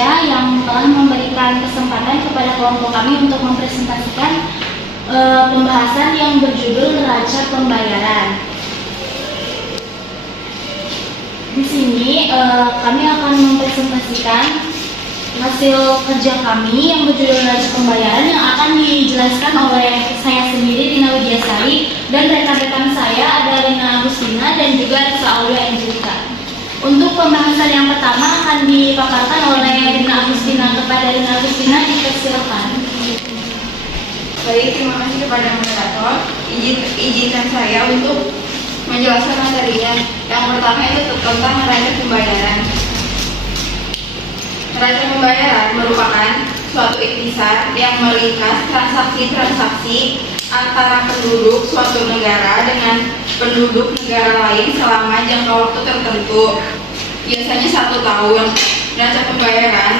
Indonesia yang telah memberikan kesempatan kepada kelompok kami untuk mempresentasikan pembahasan yang berjudul neraca pembayaran. Di sini kami akan mempresentasikan hasil kerja kami yang berjudul neraca pembayaran yang akan dijelaskan oleh saya sendiri, Rina Widyasari, dan rekan-rekan saya ada Rina Agustina dan juga Risa Aulia Angelika. Untuk pembahasan yang pertama akan dipaparkan oleh Rina Agustina. Kepada Rina Agustina, dipersilakan. Baik, terima kasih kepada moderator. Izinkan saya untuk menjelaskan materinya. Yang pertama itu tentang neraca pembayaran. Neraca pembayaran merupakan suatu ikhtisar yang meringkas transaksi-transaksi antara penduduk suatu negara dengan penduduk negara lain selama jangka waktu tertentu, biasanya 1 tahun. Neraca pembayaran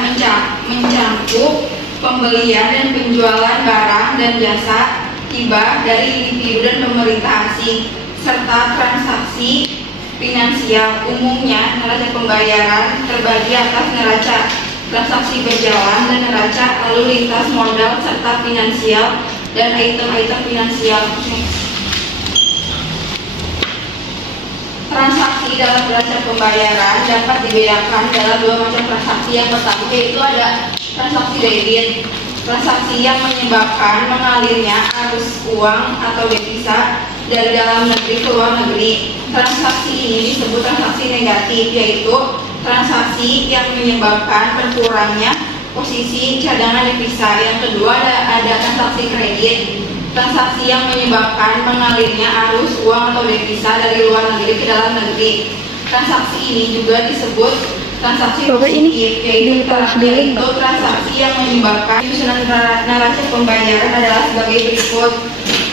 mencakup pembelian dan penjualan barang dan jasa hibah dari individu dan pemerintah asing, serta transaksi finansial. Umumnya, neraca pembayaran terbagi atas neraca transaksi berjalan dan neraca lalu lintas modal serta finansial dan item-item finansial. Transaksi dalam neraca pembayaran dapat dibedakan dalam 2 macam transaksi. Yang pertama yaitu ada transaksi debit, transaksi yang menyebabkan mengalirnya arus uang atau devisa dari dalam negeri ke luar negeri. Transaksi ini disebut transaksi negatif, yaitu transaksi yang menyebabkan berkurangnya posisi cadangan devisa. Yang kedua ada transaksi kredit, transaksi yang menyebabkan mengalirnya arus uang atau devisa dari luar negeri ke dalam negeri. Transaksi ini juga disebut transaksi positif, yaitu transaksi yang menyebabkan penyusunan neraca pembayaran adalah sebagai berikut.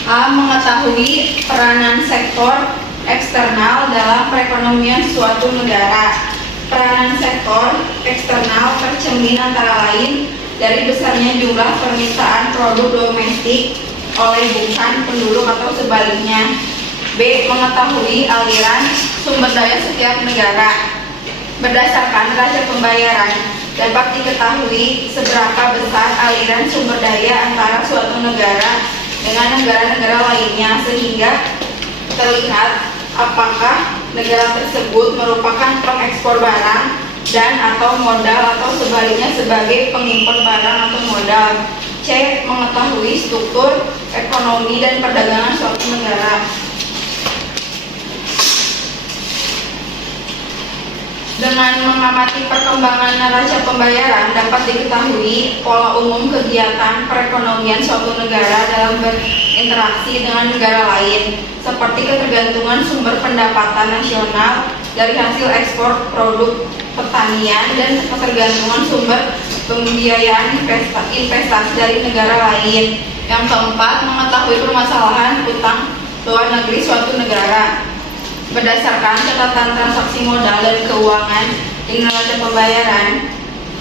A. Mengetahui peranan sektor eksternal dalam perekonomian suatu negara. Peranan sektor eksternal tercermin antara lain dari besarnya jumlah permintaan produk domestik oleh bukan penduduk atau sebaliknya. B. Mengetahui aliran sumber daya setiap negara. Berdasarkan neraca pembayaran dapat diketahui seberapa besar aliran sumber daya antara suatu negara dengan negara-negara lainnya, sehingga terlihat apakah negara tersebut merupakan pengekspor barang dan atau modal atau sebaliknya sebagai pengimpor barang atau modal. C. Mengetahui struktur ekonomi dan perdagangan suatu negara. Dengan mengamati perkembangan neraca pembayaran dapat diketahui pola umum kegiatan perekonomian suatu negara dalam berinteraksi dengan negara lain, seperti ketergantungan sumber pendapatan nasional dari hasil ekspor produk pertanian dan ketergantungan sumber pembiayaan investasi dari negara lain. Yang keempat, mengetahui permasalahan utang luar negeri suatu negara. Berdasarkan catatan transaksi modal dan keuangan di neraca pembayaran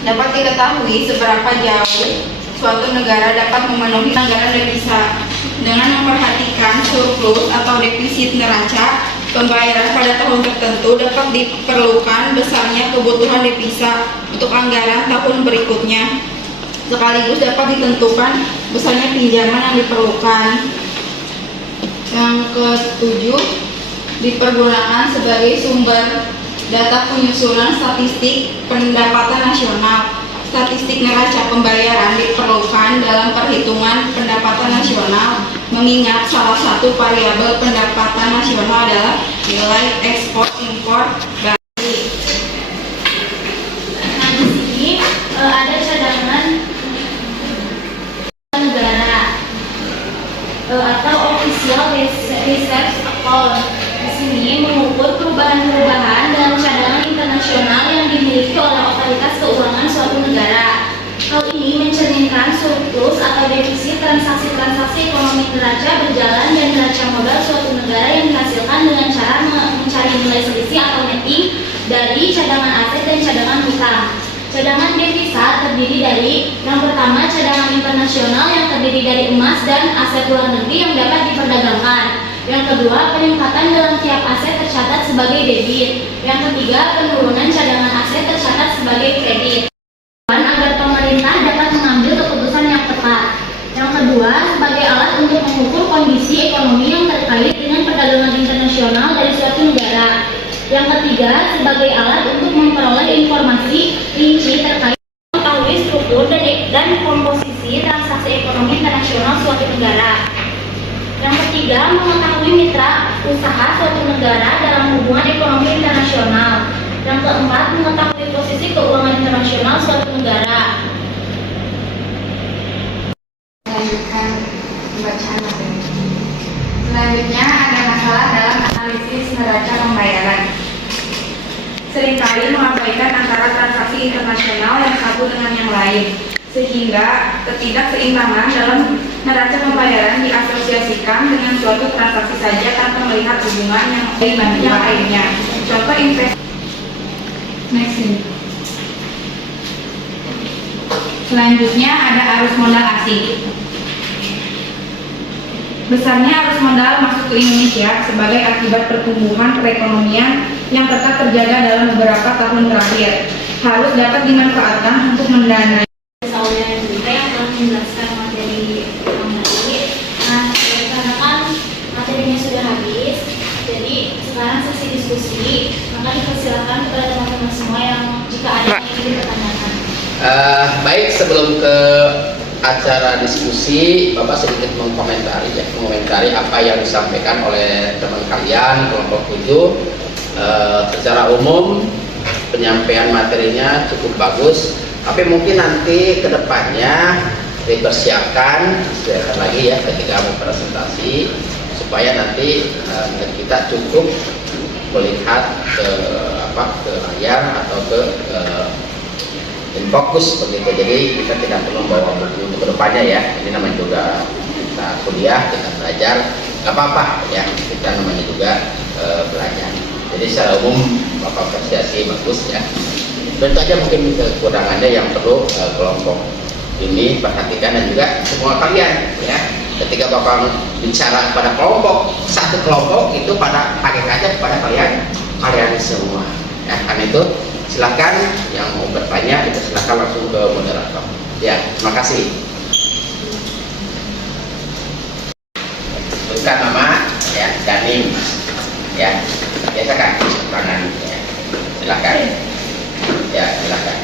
dapat diketahui seberapa jauh suatu negara dapat memenuhi anggaran devisa. Dengan memperhatikan surplus atau defisit neraca pembayaran pada tahun tertentu dapat diperlukan besarnya kebutuhan devisa untuk anggaran tahun berikutnya. Sekaligus dapat ditentukan besarnya pinjaman yang diperlukan. Yang ketujuh, dipergunakan sebagai sumber data penyusunan statistik pendapatan nasional. Statistik neraca pembayaran diperlukan dalam perhitungan pendapatan nasional, mengingat salah satu variabel pendapatan nasional adalah nilai ekspor impor barang. Nah, di sini ada cadangan negara atau official reserve account. Di sini mengukur perubahan-perubahan dalam cadangan internasional yang dimiliki oleh otoritas keuangan suatu negara. Hal ini mencerminkan surplus atau defisit transaksi-transaksi ekonomi neraca berjalan dan neraca modal suatu negara yang dihasilkan dengan cara mencari nilai selisih atau netting dari cadangan aset dan cadangan hutang. Cadangan devisa terdiri dari yang pertama cadangan internasional yang terdiri dari emas dan aset luar negeri yang dapat diperdagangkan. Yang kedua, peningkatan dalam tiap aset tercatat sebagai debit. Yang ketiga, penurunan cadangan aset tercatat sebagai kredit. kedua, sebagai alat untuk mengukur kondisi ekonomi yang terkait dengan perdagangan internasional dari suatu negara. Yang ketiga, sebagai alat untuk memperoleh informasi rinci terkait mengetahui struktur dan komposisi transaksi ekonomi internasional suatu negara. Yang ketiga, mengetahui mitra usaha suatu negara dalam hubungan ekonomi internasional. Yang keempat, mengetahui posisi keuangan internasional suatu negara. Melanjutkan pembacaan materi. Selanjutnya ada masalah dalam analisis neraca pembayaran. Seringkali mengabaikan antara transaksi internasional yang satu dengan yang lain, sehingga ketidakseimbangan dalam neraca pembayaran diasosiasikan dengan suatu transaksi saja tanpa melihat hubungan yang lainnya. Contoh investasi. Next. Selanjutnya ada arus modal asing. Besarnya arus modal masuk ke Indonesia sebagai akibat pertumbuhan perekonomian yang tetap terjaga dalam beberapa tahun terakhir harus dapat dimanfaatkan untuk mendanai. Saya juga yang telah menjelaskan materi yang tadi. Nah, karena kan materinya sudah habis, jadi sekarang sesi diskusi. Maka dipersilakan kepada teman-teman semua yang jika ada yang ingin dipertanyakan. Baik, sebelum ke acara diskusi, Bapak sedikit mengomentari apa yang disampaikan oleh teman kalian kelompok 7. Secara umum penyampaian materinya cukup bagus, tapi mungkin nanti kedepannya dipersiapkan lagi ya ketika mau presentasi supaya nanti kita cukup melihat ke layar atau ke in fokus begitu. Jadi kita tidak perlu membawa buku untuk kedepannya ya. Ini namanya juga kita kuliah, kita belajar, nggak apa-apa ya. Kita namanya juga belajar. Jadi secara umum Bapak apresiasi bagus ya. Tentu saja mungkin kekurangannya yang perlu kelompok ini perhatikan dan juga semua kalian ya. Ketika Bapak bicara pada satu kelompok itu pada hakikatnya kepada kalian semua. Ya, kan itu silakan yang mau bertanya kita silakan langsung ke moderator. Ya, terima kasih. Sebutkan nama ya, Danim ya. Biasakan tangan ya. Silakan. Ya, silakan.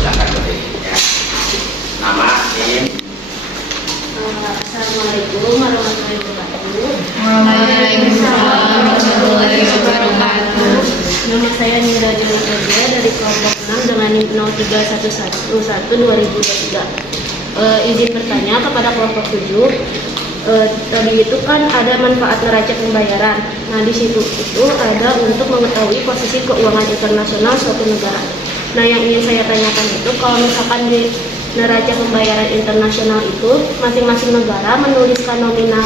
Silakan berdiri ya. Nama, Nim. Assalamualaikum warahmatullahi wabarakatuh. Waalaikumsalam warahmatullahi wabarakatuh. Nama saya Nira Jolikaja dari kelompok 6 dengan NIM 0311112023. Izin bertanya kepada kelompok 7. Tadi itu kan ada manfaat neraca pembayaran. Nah, di situ itu ada untuk mengetahui posisi keuangan internasional suatu negara. Nah, yang ingin saya tanyakan itu kalau misalkan di neraca pembayaran internasional itu masing-masing negara menuliskan nominal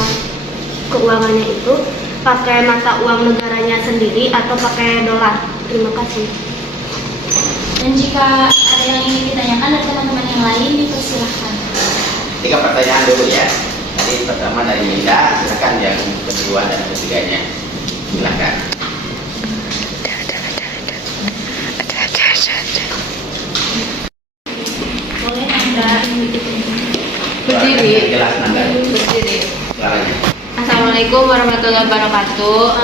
keuangannya itu pakai mata uang negaranya sendiri atau pakai dolar. Terima kasih. Dan jika ada yang ingin ditanyakan dari teman-teman yang lain, dipersilahkan. 3 pertanyaan dulu ya. Tadi pertama dari Linda, silakan yang kedua dan ketiganya. Silakan. Boleh Anda Berdiri. Jelas Nanda. Berdiri. Suaranya. Assalamualaikum warahmatullahi wabarakatuh.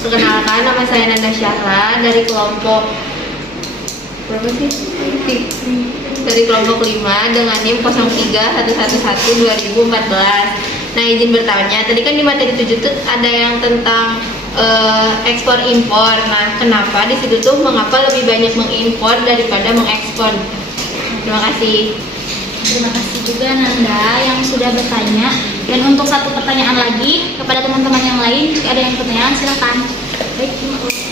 Perkenalkan, nama saya Nanda Syahra dari kelompok berapa sih? Dari kelompok 5 dengan NIM 0311112014. Nah, izin bertanya, tadi kan di materi 7 tuh ada yang tentang ekspor impor. Nah, kenapa di situ tuh mengapa lebih banyak mengimpor daripada mengekspor? Terima kasih. Terima kasih juga Nanda yang sudah bertanya. Dan untuk satu pertanyaan lagi kepada teman-teman yang lain, jika ada yang pertanyaan silakan. Baik, terima kasih.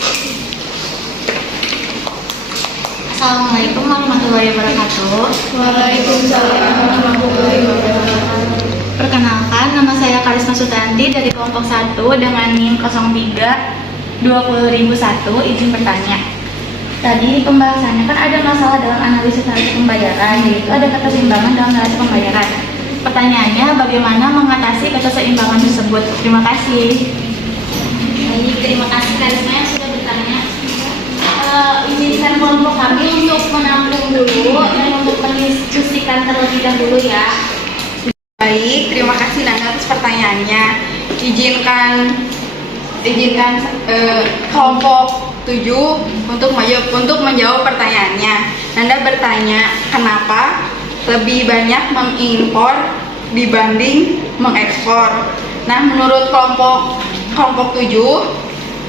Assalamualaikum warahmatullahi wabarakatuh. Waalaikumsalam warahmatullahi wabarakatuh. Perkenalkan, nama saya Karisma Sutanti dari kelompok 1 dengan NIM 032001. Izin bertanya. Tadi di pembahasannya kan ada masalah dalam analisis neraca pembayaran, yaitu ada keseimbangan dalam neraca pembayaran. Pertanyaannya, bagaimana mengatasi keseimbangan tersebut? Terima kasih. Baik, terima kasih Karisma yang sudah bertanya. Izinkan kelompok kami untuk menampung dulu dan untuk menilai Rina terlebih dahulu ya. Baik, terima kasih Nanda atas pertanyaannya. Izinkan kelompok 7 untuk menjawab pertanyaannya. Nanda bertanya kenapa lebih banyak mengimpor dibanding mengekspor. Nah, menurut kelompok 7,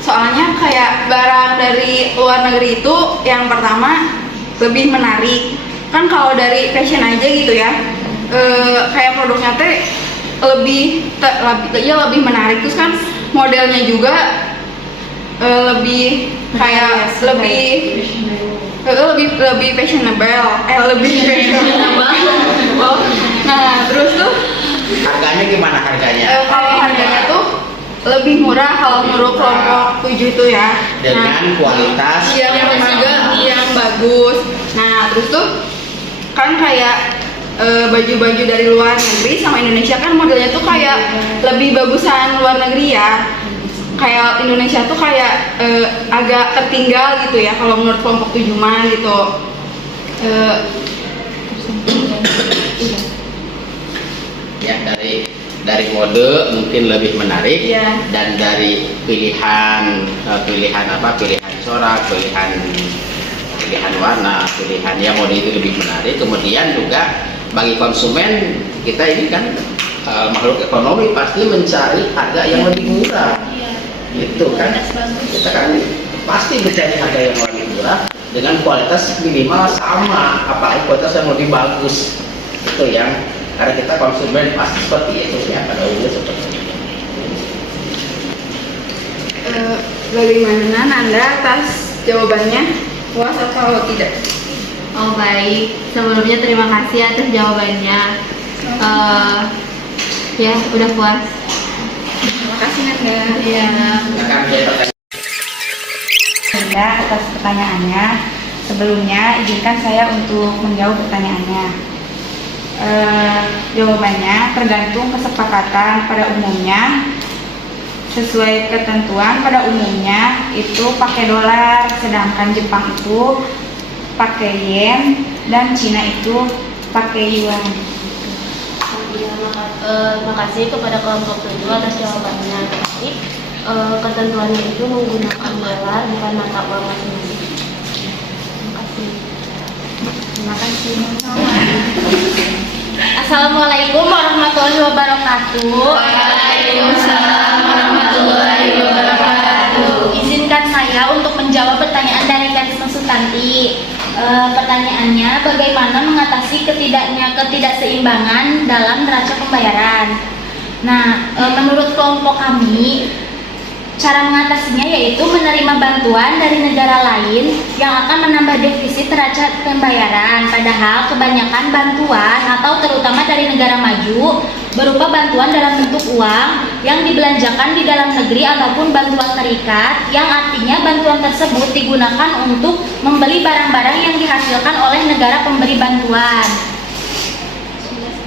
soalnya kayak barang dari luar negeri itu yang pertama lebih menarik. Kan kalau dari fashion aja gitu ya, kayak produknya teh lebih menarik, terus kan modelnya juga lebih kayak lebih fashionable. Nah, terus tuh Harganya gimana harganya? kalau harganya tuh lebih murah kalau menurut kelompok 7 itu ya. Dengan kualitas Yang juga yang bagus. Nah, terus tuh kan kayak baju-baju dari luar negeri sama Indonesia kan modelnya tuh kayak lebih bagusan luar negeri ya. Kayak Indonesia tuh kayak agak tertinggal gitu ya kalau menurut kelompok 7 mah gitu. ya dari mode mungkin lebih menarik, Iya. dan dari pilihan corak, pilihan warna, pilihan ya mode itu lebih menarik. Kemudian juga bagi konsumen kita ini kan makhluk ekonomi, pasti mencari harga yang lebih murah. Gitu kan, kita kan pasti mencari harga yang lebih murah dengan kualitas minimal sama, apalagi kualitas yang lebih bagus. Itu yang karena kita konsumen pasti seperti itu ya, pada umumnya seperti itu. Bagaimana Nanda atas jawabannya? Puas atau tidak? Oh baik, sebelumnya terima kasih atas jawabannya. Ya udah puas. Terima kasih Nanda. Iya. Silakan dia pertanyaan. Nanda atas pertanyaannya. Sebelumnya izinkan saya untuk menjawab pertanyaannya. Jawabannya tergantung kesepakatan. Pada umumnya sesuai ketentuan pada umumnya itu pakai dolar, sedangkan Jepang itu pakai yen dan Cina itu pakai yuan. Terima kasih kepada kelompok 7 atas jawabannya. Tapi ketentuannya itu menggunakan dolar bukan mata uang masing-masing. Terima kasih. Terima kasih. Assalamualaikum warahmatullahi wabarakatuh. Waalaikumsalam warahmatullahi wabarakatuh. Izinkan saya untuk menjawab pertanyaan dari Karisma Sutanti. Pertanyaannya, bagaimana mengatasi ketidakseimbangan dalam neraca pembayaran? Nah, menurut kelompok kami, cara mengatasinya yaitu menerima bantuan dari negara lain yang akan menambah defisit neraca pembayaran. Padahal kebanyakan bantuan atau terutama dari negara maju berupa bantuan dalam bentuk uang yang dibelanjakan di dalam negeri ataupun bantuan terikat, yang artinya bantuan tersebut digunakan untuk membeli barang-barang yang dihasilkan oleh negara pemberi bantuan.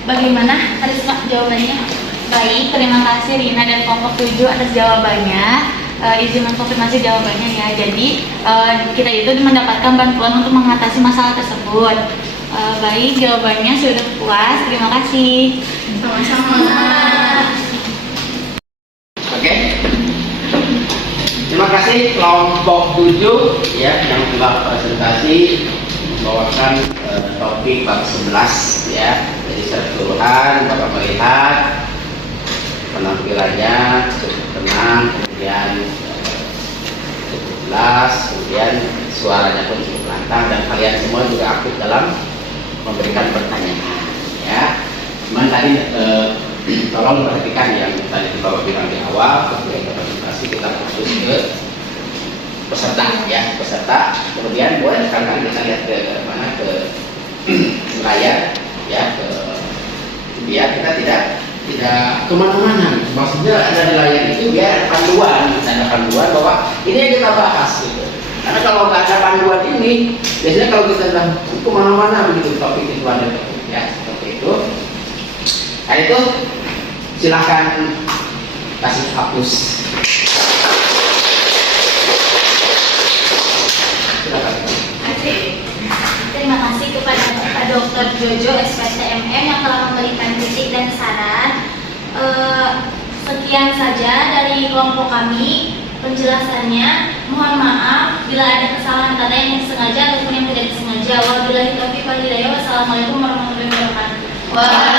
Bagaimana Karisma jawabannya? Baik, terima kasih Rina dan kelompok 7 atas jawabannya. Izin mengkonfirmasi jawabannya ya. Jadi kita itu mendapatkan bantuan untuk mengatasi masalah tersebut. Baik, jawabannya sudah puas. Terima kasih. Sama-sama. Oke. Terima kasih kelompok 7 ya yang telah presentasi membawakan topik bab 11 ya. Jadi secara keseluruhan Bapak melihat penampilannya cukup tenang, kemudian cukup jelas, kemudian suaranya pun cukup lantang, dan kalian semua juga aktif dalam memberikan pertanyaan ya. Cuman tadi tolong perhatikan yang tadi Bapak bilang di awal, ketika presentasi kita fokus ke peserta ya, peserta. Kemudian boleh sekarang kita lihat ke mana, ke layar ya, biar kita tidak kemana-mana. Maksudnya ada di layar itu biar ada panduan bahwa ini yang kita bahas gitu. Karena kalau nggak ada panduan ini, biasanya kalau kita bilang kemana-mana begitu topik itu ada ya, seperti itu. Nah itu silahkan kasih hapus. Silakan. Terima kasih kepada Bapak Dr. Jojo SPTMM yang telah memberikan kritik dan saran. Sekian saja dari kelompok kami penjelasannya. Mohon maaf bila ada kesalahan kata yang disengaja ataupun yang tidak disengaja. Wabillahi taufiq wal hidayah. Wassalamualaikum warahmatullahi wabarakatuh.